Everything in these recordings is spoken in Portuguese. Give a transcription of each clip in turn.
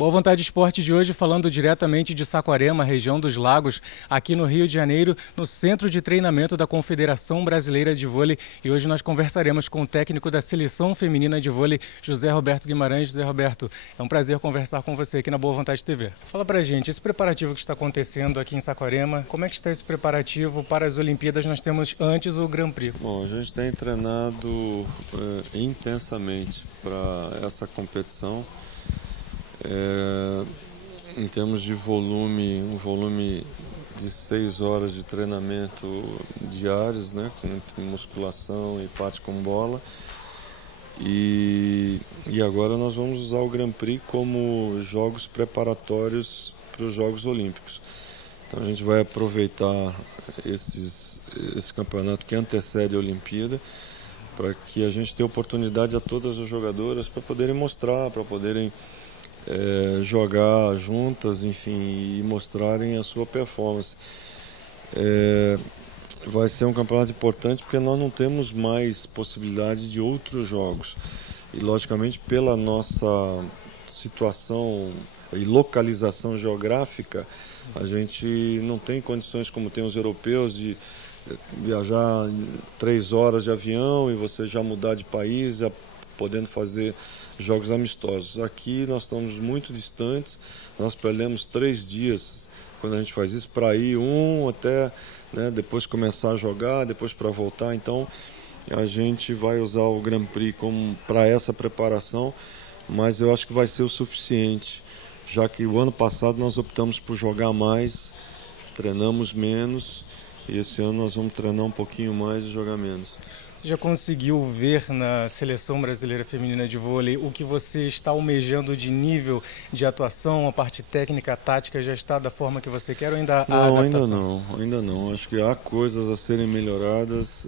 Boa Vontade Esporte de hoje falando diretamente de Saquarema, região dos Lagos, aqui no Rio de Janeiro, no centro de treinamento da Confederação Brasileira de Vôlei. E hoje nós conversaremos com o técnico da Seleção Feminina de Vôlei, José Roberto Guimarães. José Roberto, é um prazer conversar com você aqui na Boa Vontade TV. Fala pra gente, esse preparativo que está acontecendo aqui em Saquarema, como é que está esse preparativo para as Olimpíadas? Nós temos antes o Grand Prix. Bom, a gente tem treinado intensamente para essa competição. Em termos de volume, um volume de 6 horas de treinamento diários, né, com musculação e parte com bola. E agora nós vamos usar o Grand Prix como jogos preparatórios para os Jogos Olímpicos. Então a gente vai aproveitar esse campeonato que antecede a Olimpíada para que a gente dê oportunidade a todas as jogadoras para poderem mostrar, para poderem jogar juntas, enfim, e mostrarem a sua performance. Vai ser um campeonato importante porque nós não temos mais possibilidade de outros jogos. E, logicamente, pela nossa situação e localização geográfica, a gente não tem condições como tem os europeus de viajar 3 horas de avião e você já mudar de país, já podendo fazer jogos amistosos. Aqui nós estamos muito distantes, nós perdemos 3 dias quando a gente faz isso, para ir até, né, depois começar a jogar, depois para voltar. Então a gente vai usar o Grand Prix para essa preparação, mas eu acho que vai ser o suficiente, já que o ano passado nós optamos por jogar mais, treinamos menos, e esse ano nós vamos treinar um pouquinho mais e jogar menos. Você já conseguiu ver na Seleção Brasileira Feminina de Vôlei o que você está almejando de nível de atuação, a parte técnica, a tática, já está da forma que você quer ou ainda há adaptação? Ainda não. Acho que há coisas a serem melhoradas.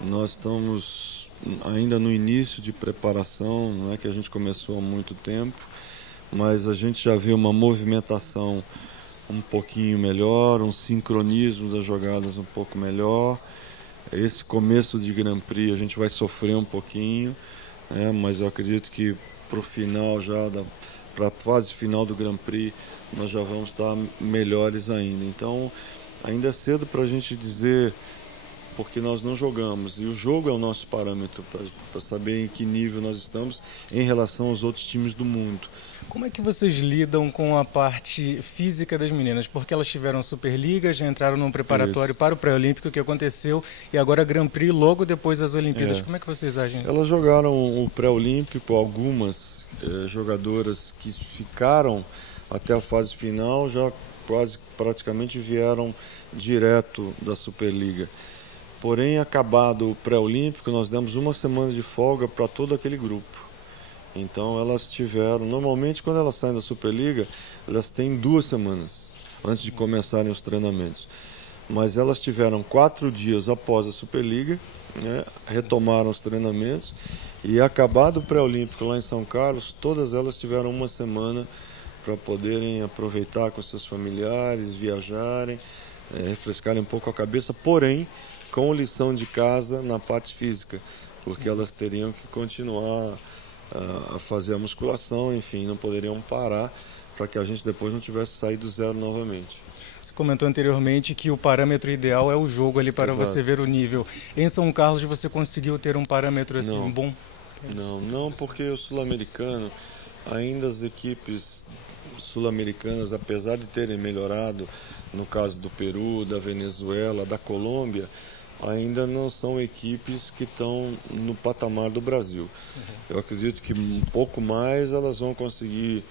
Nós estamos ainda no início de preparação, não é que a gente começou há muito tempo, mas a gente já viu uma movimentação um pouquinho melhor, um sincronismo das jogadas um pouco melhor. Esse começo de Grand Prix a gente vai sofrer um pouquinho, mas eu acredito que para o final, para a fase final do Grand Prix, nós já vamos estar melhores ainda. Então, ainda é cedo para a gente dizer, porque nós não jogamos. E o jogo é o nosso parâmetro para saber em que nível nós estamos em relação aos outros times do mundo. Como é que vocês lidam com a parte física das meninas? Porque elas tiveram Superliga, já entraram num preparatório para o pré-olímpico que aconteceu e agora Grand Prix logo depois das Olimpíadas. Como é que vocês agem? Elas jogaram o pré-olímpico, algumas jogadoras que ficaram até a fase final já quase praticamente vieram direto da Superliga. Porém, acabado o pré-olímpico, nós demos 1 semana de folga para todo aquele grupo. Então elas tiveram, normalmente quando elas saem da Superliga, elas têm 2 semanas antes de começarem os treinamentos. Mas elas tiveram 4 dias após a Superliga, né, retomaram os treinamentos e acabado o pré-olímpico lá em São Carlos, todas elas tiveram 1 semana para poderem aproveitar com seus familiares, viajarem, refrescarem um pouco a cabeça, porém com lição de casa na parte física, porque elas teriam que continuar a fazer a musculação, enfim, não poderiam parar para que a gente depois não tivesse saído do zero novamente. Você comentou anteriormente que o parâmetro ideal é o jogo ali para você ver o nível. Em São Carlos você conseguiu ter um parâmetro assim bom? Não, porque o sul-americano, ainda as equipes sul-americanas, apesar de terem melhorado, no caso do Peru, da Venezuela, da Colômbia, ainda não são equipes que estão no patamar do Brasil. Eu acredito que um pouco mais elas vão conseguir,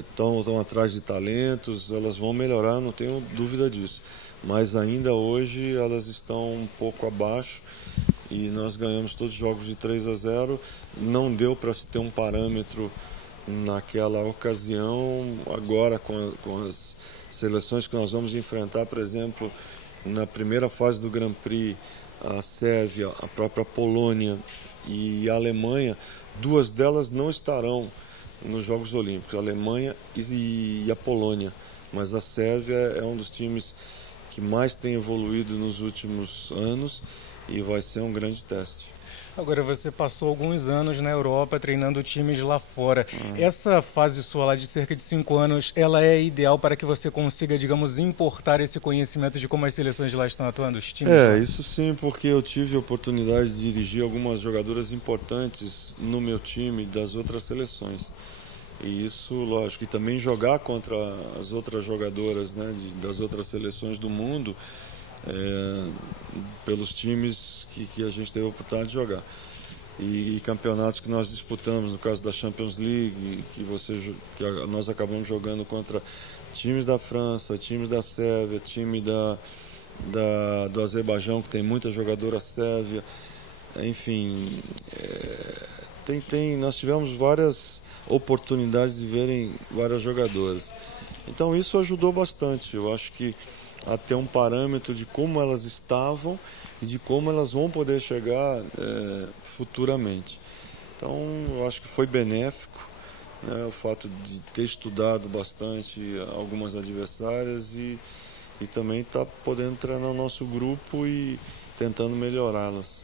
estão atrás de talentos, elas vão melhorar, não tenho dúvida disso. Mas ainda hoje elas estão um pouco abaixo e nós ganhamos todos os jogos de 3-0. Não deu para se ter um parâmetro naquela ocasião. Agora com as seleções que nós vamos enfrentar, por exemplo, na primeira fase do Grand Prix, a Sérvia, a própria Polônia e a Alemanha, 2 delas não estarão nos Jogos Olímpicos, a Alemanha e a Polônia. Mas a Sérvia é um dos times que mais tem evoluído nos últimos anos e vai ser um grande teste. Agora, você passou alguns anos na Europa treinando times lá fora. Essa fase sua lá de cerca de 5 anos, ela é ideal para que você consiga, digamos, importar esse conhecimento de como as seleções de lá estão atuando, os times lá? Isso sim, porque eu tive a oportunidade de dirigir algumas jogadoras importantes no meu time das outras seleções. E isso, lógico, e também jogar contra as outras jogadoras, né, das outras seleções do mundo, pelos times que a gente teve a oportunidade de jogar. E campeonatos que nós disputamos, no caso da Champions League, nós acabamos jogando contra times da França, times da Sérvia, time do Azerbaijão, que tem muita jogadora sérvia. Enfim, nós tivemos várias oportunidades de verem várias jogadoras. Então isso ajudou bastante. Eu acho que a ter um parâmetro de como elas estavam e de como elas vão poder chegar futuramente. Então eu acho que foi benéfico, né, o fato de ter estudado bastante algumas adversárias e também estar podendo treinar o nosso grupo e tentando melhorá-las.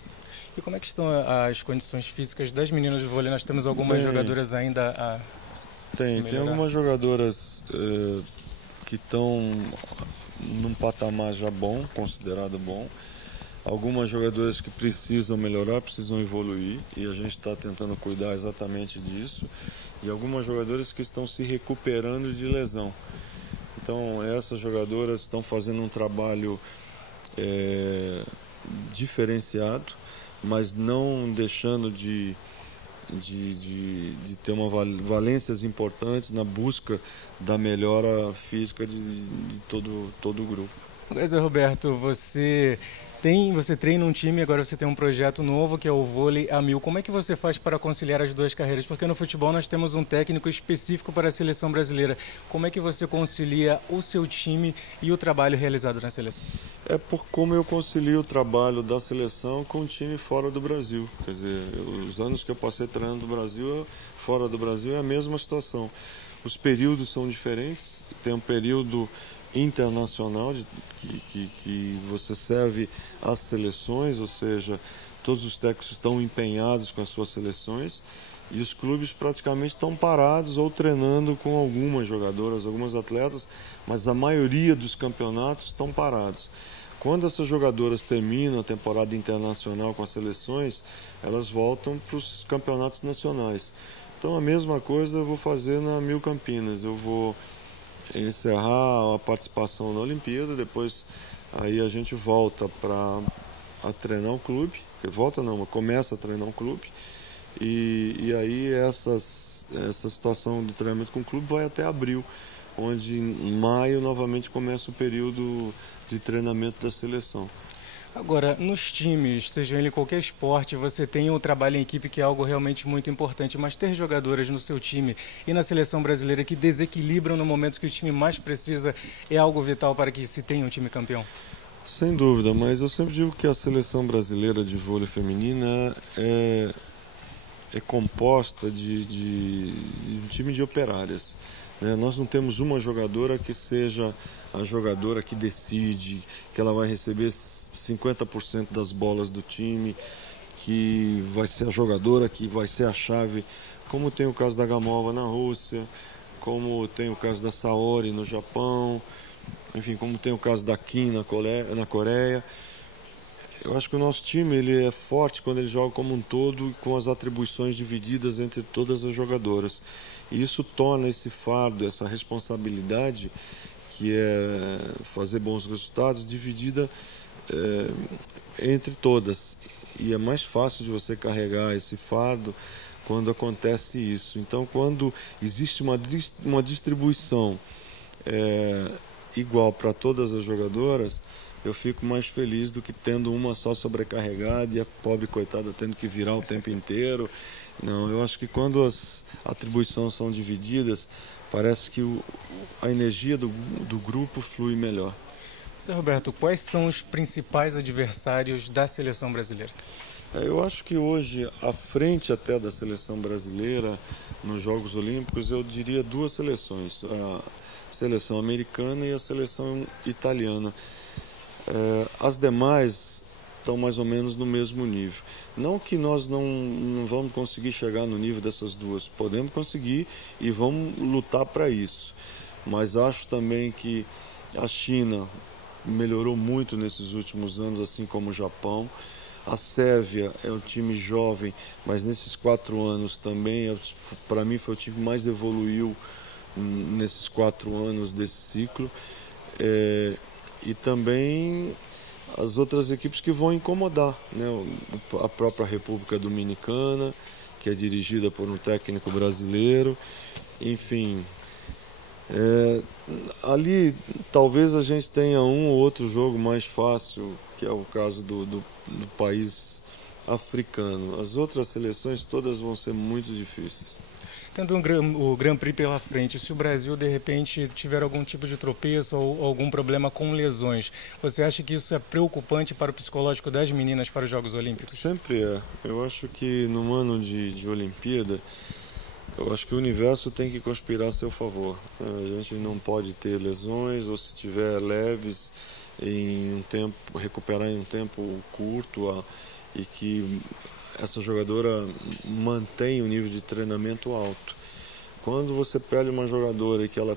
E como é que estão as condições físicas das meninas de vôlei? Nós temos algumas jogadoras ainda a Tem algumas jogadoras que estão num patamar já bom, considerado bom. Algumas jogadoras que precisam melhorar, precisam evoluir, e a gente está tentando cuidar exatamente disso. E algumas jogadoras que estão se recuperando de lesão. Então essas jogadoras estão fazendo um trabalho diferenciado, mas não deixando de ter valências importantes na busca da melhora física de todo o grupo. Agora, Zé Roberto, você treina um time, agora você tem um projeto novo que é o Vôlei a 1000. Como é que você faz para conciliar as duas carreiras? Porque no futebol nós temos um técnico específico para a seleção brasileira. Como é que você concilia o seu time e o trabalho realizado na seleção? Por como eu concilio o trabalho da seleção com o time fora do Brasil. Quer dizer, os anos que eu passei treinando no Brasil, fora do Brasil, é a mesma situação. Os períodos são diferentes. Tem um período internacional que você serve às seleções, ou seja, todos os técnicos estão empenhados com as suas seleções e os clubes praticamente estão parados ou treinando com algumas jogadoras, algumas atletas, mas a maioria dos campeonatos estão parados. Quando essas jogadoras terminam a temporada internacional com as seleções, elas voltam para os campeonatos nacionais. Então a mesma coisa eu vou fazer na 1000 Campinas. Eu vou encerrar a participação na Olimpíada, depois aí a gente volta a treinar o clube, começa a treinar o clube, e aí essa situação do treinamento com o clube vai até abril, onde em maio novamente começa o período de treinamento da seleção. Agora, nos times, seja ele qualquer esporte, você tem o trabalho em equipe, que é algo realmente muito importante, mas ter jogadoras no seu time e na seleção brasileira que desequilibram no momento que o time mais precisa é algo vital para que se tenha um time campeão? Sem dúvida, mas eu sempre digo que a seleção brasileira de vôlei feminina é composta de um time de operárias. Nós não temos uma jogadora que seja a jogadora que decide, que ela vai receber 50% das bolas do time, que vai ser a jogadora que vai ser a chave, como tem o caso da Gamova na Rússia, como tem o caso da Saori no Japão, enfim, como tem o caso da Kim na Coreia. Eu acho que o nosso time ele é forte quando ele joga como um todo, com as atribuições divididas entre todas as jogadoras. E isso torna esse fardo, essa responsabilidade, que é fazer bons resultados, dividida entre todas. E é mais fácil de você carregar esse fardo quando acontece isso. Então, quando existe uma distribuição igual para todas as jogadoras, eu fico mais feliz do que tendo uma só sobrecarregada e a pobre coitada tendo que virar o tempo inteiro. Não, eu acho que quando as atribuições são divididas, parece que a energia do grupo flui melhor. Zé Roberto, quais são os principais adversários da seleção brasileira? Eu acho que hoje, à frente até da seleção brasileira, nos Jogos Olímpicos, eu diria duas seleções, a seleção americana e a seleção italiana. As demais estão mais ou menos no mesmo nível. Não que nós não vamos conseguir chegar no nível dessas duas, podemos conseguir e vamos lutar para isso. Mas acho também que a China melhorou muito nesses últimos anos, assim como o Japão. A Sérvia é um time jovem, mas nesses 4 anos também, para mim, foi o time que mais evoluiu nesses 4 anos desse ciclo. E também as outras equipes que vão incomodar, né? A própria República Dominicana, que é dirigida por um técnico brasileiro, enfim. Ali talvez a gente tenha um ou outro jogo mais fácil, que é o caso do país africano. As outras seleções todas vão ser muito difíceis. Tendo o Grand Prix pela frente, se o Brasil de repente tiver algum tipo de tropeço ou algum problema com lesões, você acha que isso é preocupante para o psicológico das meninas para os Jogos Olímpicos? Sempre é. Eu acho que num ano de Olimpíada, eu acho que o universo tem que conspirar a seu favor. A gente não pode ter lesões, ou se tiver leves, recuperar em um tempo curto, e que essa jogadora mantém o nível de treinamento alto. Quando você perde uma jogadora e que ela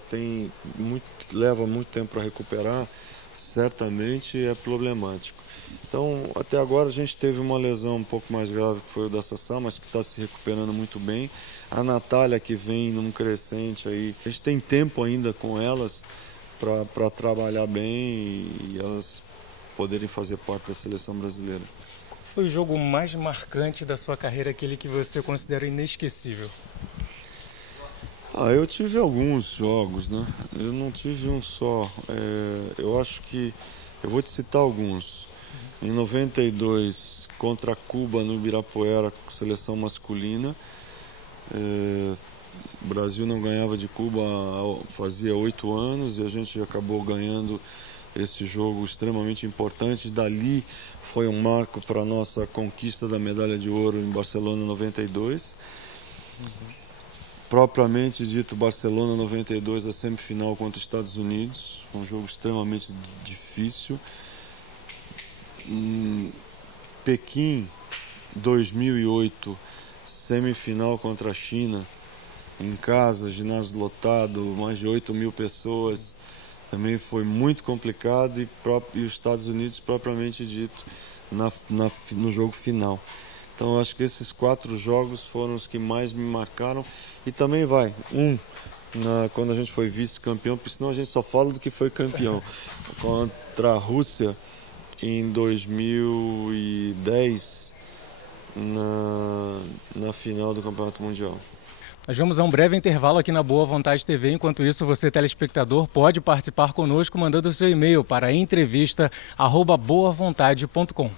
leva muito tempo para recuperar, certamente é problemático. Então, até agora a gente teve uma lesão um pouco mais grave, que foi o da Sassá, mas que está se recuperando muito bem. A Natália, que vem num crescente aí, a gente tem tempo ainda com elas para trabalhar bem e elas poderem fazer parte da seleção brasileira. Qual foi o jogo mais marcante da sua carreira, aquele que você considera inesquecível? Eu tive alguns jogos, né? Eu não tive um só. Eu acho que eu vou te citar alguns. Em 92, contra Cuba no Ibirapuera, seleção masculina, o Brasil não ganhava de Cuba fazia 8 anos e a gente acabou ganhando esse jogo extremamente importante. Dali foi um marco para a nossa conquista da medalha de ouro em Barcelona 92. Propriamente dito, Barcelona 92, a semifinal contra os Estados Unidos, um jogo extremamente difícil. Pequim 2008, semifinal contra a China, em casa, ginásio lotado, mais de 8.000 pessoas, também foi muito complicado, e os Estados Unidos, propriamente dito, no jogo final. Então eu acho que esses 4 jogos foram os que mais me marcaram. E também quando a gente foi vice-campeão, porque senão a gente só fala do que foi campeão, contra a Rússia em 2010, na final do Campeonato Mundial. Nós vamos a um breve intervalo aqui na Boa Vontade TV. Enquanto isso, você, telespectador, pode participar conosco mandando seu e-mail para entrevista@boavontade.com.